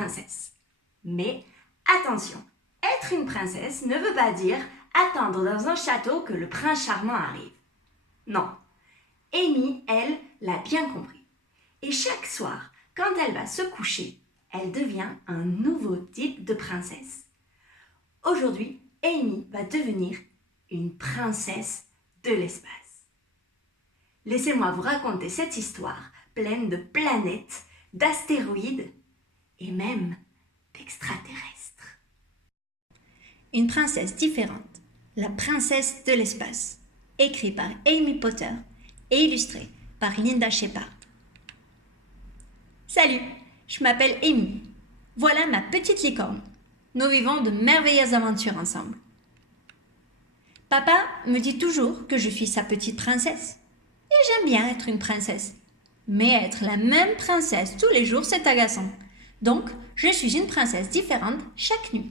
princesse. Mais attention, être une princesse ne veut pas dire attendre dans un château que le prince charmant arrive. Non, Amy, elle, l'a bien compris. Et chaque soir, quand elle va se coucher, elle devient un nouveau type de princesse. Aujourd'hui, Amy va devenir une princesse de l'espace. Laissez-moi vous raconter cette histoire pleine de planètes, d'astéroïdes et même d'extraterrestres. Une princesse différente, la princesse de l'espace, écrit par Amy Potter et illustré par Linda Shepard. Salut, je m'appelle Amy. Voilà ma petite licorne. Nous vivons de merveilleuses aventures ensemble. Papa me dit toujours que je suis sa petite princesse. Et j'aime bien être une princesse. Mais être la même princesse tous les jours, c'est agaçant. Donc, je suis une princesse différente chaque nuit.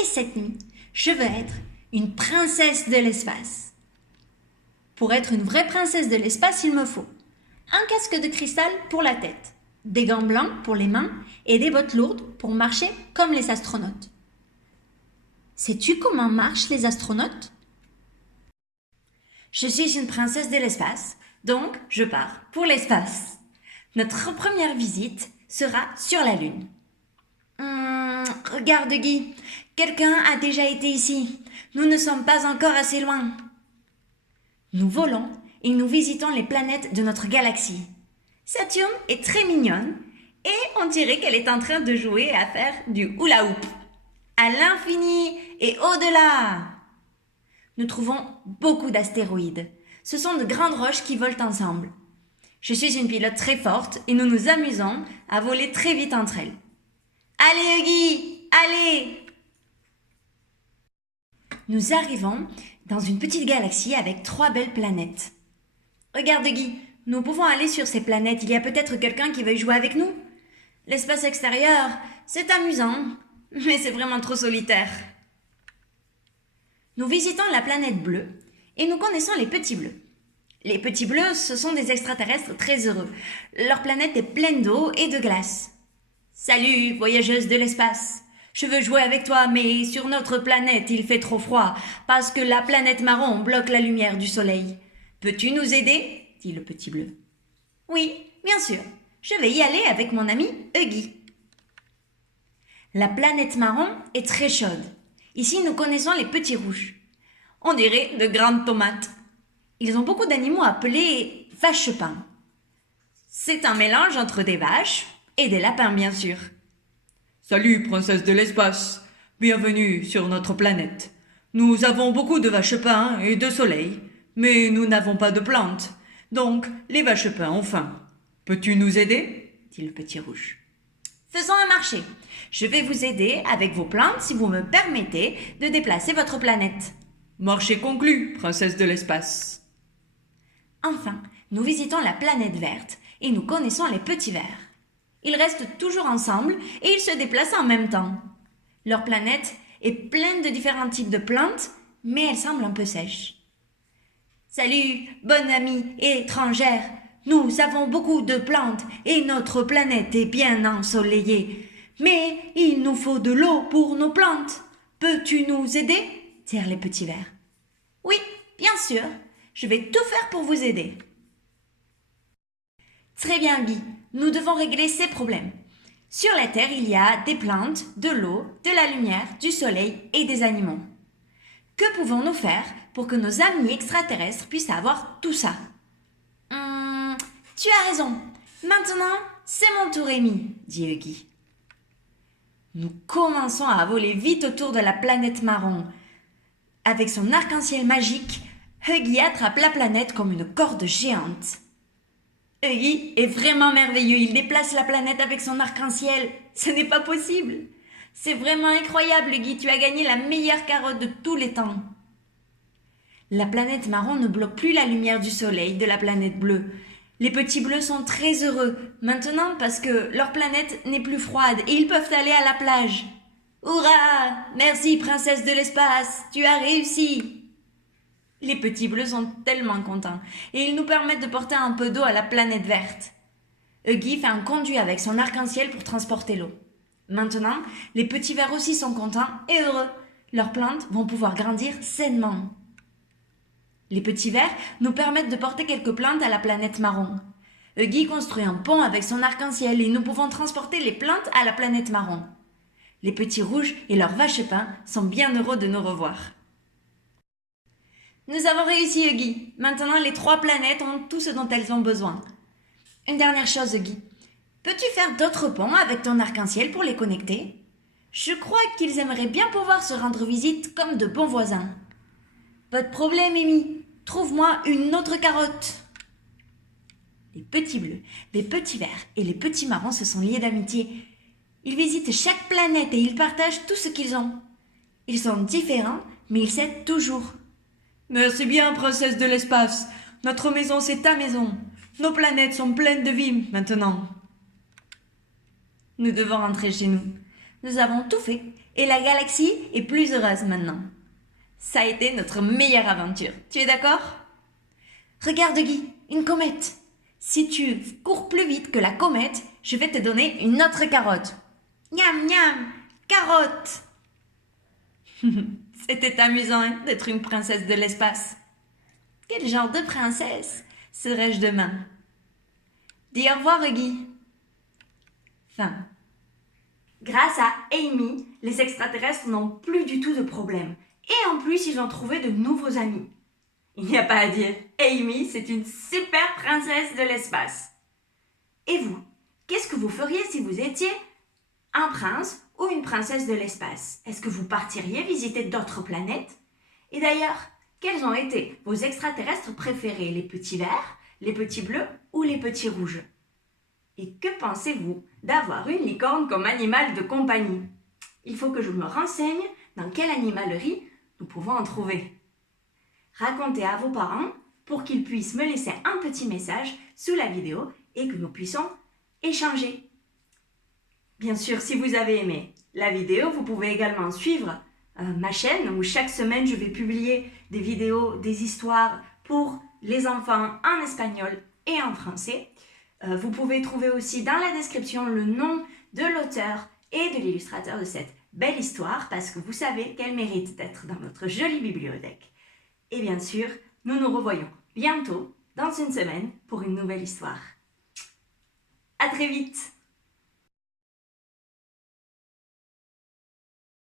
Et cette nuit, je veux être une princesse de l'espace. Pour être une vraie princesse de l'espace, il me faut un casque de cristal pour la tête, des gants blancs pour les mains et des bottes lourdes pour marcher comme les astronautes. Sais-tu comment marchent les astronautes? Je suis une princesse de l'espace, donc je pars pour l'espace. Notre première visite sera sur la Lune. Regarde Guy, quelqu'un a déjà été ici. Nous ne sommes pas encore assez loin. Nous volons et nous visitons les planètes de notre galaxie. Saturne est très mignonne et on dirait qu'elle est en train de jouer à faire du hula hoop. À l'infini et au-delà. Nous trouvons beaucoup d'astéroïdes. Ce sont de grandes roches qui volent ensemble. Je suis une pilote très forte et nous nous amusons à voler très vite entre elles. Allez Huggy, allez! Nous arrivons dans une petite galaxie avec 3 belles planètes. Regarde Guy, nous pouvons aller sur ces planètes. Il y a peut-être quelqu'un qui veuille jouer avec nous. L'espace extérieur, c'est amusant, mais c'est vraiment trop solitaire. Nous visitons la planète bleue et nous connaissons les petits bleus. Les petits bleus, ce sont des extraterrestres très heureux. Leur planète est pleine d'eau et de glace. Salut, voyageuse de l'espace. Je veux jouer avec toi, mais sur notre planète, il fait trop froid, parce que la planète marron bloque la lumière du soleil. Peux-tu nous aider? Dit le petit bleu. Oui, bien sûr. Je vais y aller avec mon ami Huggy. La planète marron est très chaude. Ici, nous connaissons les petits rouges. On dirait de grandes tomates. Ils ont beaucoup d'animaux appelés vaches-pins. C'est un mélange entre des vaches et des lapins, bien sûr. Salut, princesse de l'espace. Bienvenue sur notre planète. Nous avons beaucoup de vaches-pins et de soleil, mais nous n'avons pas de plantes. Donc, les vaches-pins ont faim. Peux-tu nous aider? Dit le petit rouge. Faisons un marché. Je vais vous aider avec vos plantes si vous me permettez de déplacer votre planète. Marché conclu, princesse de l'espace. Enfin, nous visitons la planète verte et nous connaissons les petits vers. Ils restent toujours ensemble et ils se déplacent en même temps. Leur planète est pleine de différents types de plantes, mais elle semble un peu sèche. Salut, bonne amie et étrangère. Nous avons beaucoup de plantes et notre planète est bien ensoleillée. Mais il nous faut de l'eau pour nos plantes. Peux-tu nous aider? Dirent les petits vers. Oui, bien sûr. Je vais tout faire pour vous aider. Très bien, Guy. Nous devons régler ces problèmes. Sur la Terre, il y a des plantes, de l'eau, de la lumière, du soleil et des animaux. Que pouvons-nous faire pour que nos amis extraterrestres puissent avoir tout ça? Tu as raison. Maintenant, c'est mon tour, Amy, dit Huggy. Nous commençons à voler vite autour de la planète marron. Avec son arc-en-ciel magique, Huggy attrape la planète comme une corde géante. Huggy est vraiment merveilleux. Il déplace la planète avec son arc-en-ciel. Ce n'est pas possible. C'est vraiment incroyable, Huggy. Tu as gagné la meilleure carotte de tous les temps. La planète marron ne bloque plus la lumière du soleil de la planète bleue. Les petits bleus sont très heureux maintenant parce que leur planète n'est plus froide et ils peuvent aller à la plage. Hurrah! Merci, princesse de l'espace, tu as réussi! Les petits bleus sont tellement contents et ils nous permettent de porter un peu d'eau à la planète verte. Huggy fait un conduit avec son arc-en-ciel pour transporter l'eau. Maintenant, les petits vers aussi sont contents et heureux. Leurs plantes vont pouvoir grandir sainement. Les petits vers nous permettent de porter quelques plantes à la planète marron. Huggy construit un pont avec son arc-en-ciel et nous pouvons transporter les plantes à la planète marron. Les petits rouges et leurs vaches-pins sont bien heureux de nous revoir. Nous avons réussi, Huggy. Maintenant, les 3 planètes ont tout ce dont elles ont besoin. Une dernière chose, Huggy. Peux-tu faire d'autres ponts avec ton arc-en-ciel pour les connecter? Je crois qu'ils aimeraient bien pouvoir se rendre visite comme de bons voisins. Pas de problème, Amy. Trouve-moi une autre carotte. Les petits bleus, les petits verts et les petits marrons se sont liés d'amitié. Ils visitent chaque planète et ils partagent tout ce qu'ils ont. Ils sont différents, mais ils s'aident toujours. Merci bien, princesse de l'espace. Notre maison, c'est ta maison. Nos planètes sont pleines de vie maintenant. Nous devons rentrer chez nous. Nous avons tout fait et la galaxie est plus heureuse maintenant. Ça a été notre meilleure aventure. Tu es d'accord? Regarde, Guy, une comète. Si tu cours plus vite que la comète, je vais te donner une autre carotte. Miam, miam, carotte. C'était amusant d'être une princesse de l'espace. Quel genre de princesse serai-je demain? Dis au revoir, Guy. Fin. Grâce à Amy, les extraterrestres n'ont plus du tout de problème. Et en plus, ils ont trouvé de nouveaux amis. Il n'y a pas à dire, Amy, c'est une super princesse de l'espace. Et vous, qu'est-ce que vous feriez si vous étiez un prince ou une princesse de l'espace? Est-ce que vous partiriez visiter d'autres planètes? Et d'ailleurs, quels ont été vos extraterrestres préférés? Les petits verts, les petits bleus ou les petits rouges? Et que pensez-vous d'avoir une licorne comme animal de compagnie? Il faut que je me renseigne dans quelle animalerie nous pouvons en trouver. Racontez à vos parents pour qu'ils puissent me laisser un petit message sous la vidéo et que nous puissions échanger. Bien sûr, si vous avez aimé la vidéo, vous pouvez également suivre ma chaîne où chaque semaine je vais publier des vidéos, des histoires pour les enfants en espagnol et en français. Vous pouvez trouver aussi dans la description le nom de l'auteur et de l'illustrateur de cette belle histoire parce que vous savez qu'elle mérite d'être dans notre jolie bibliothèque. Et bien sûr, nous nous revoyons bientôt, dans une semaine, pour une nouvelle histoire. À très vite!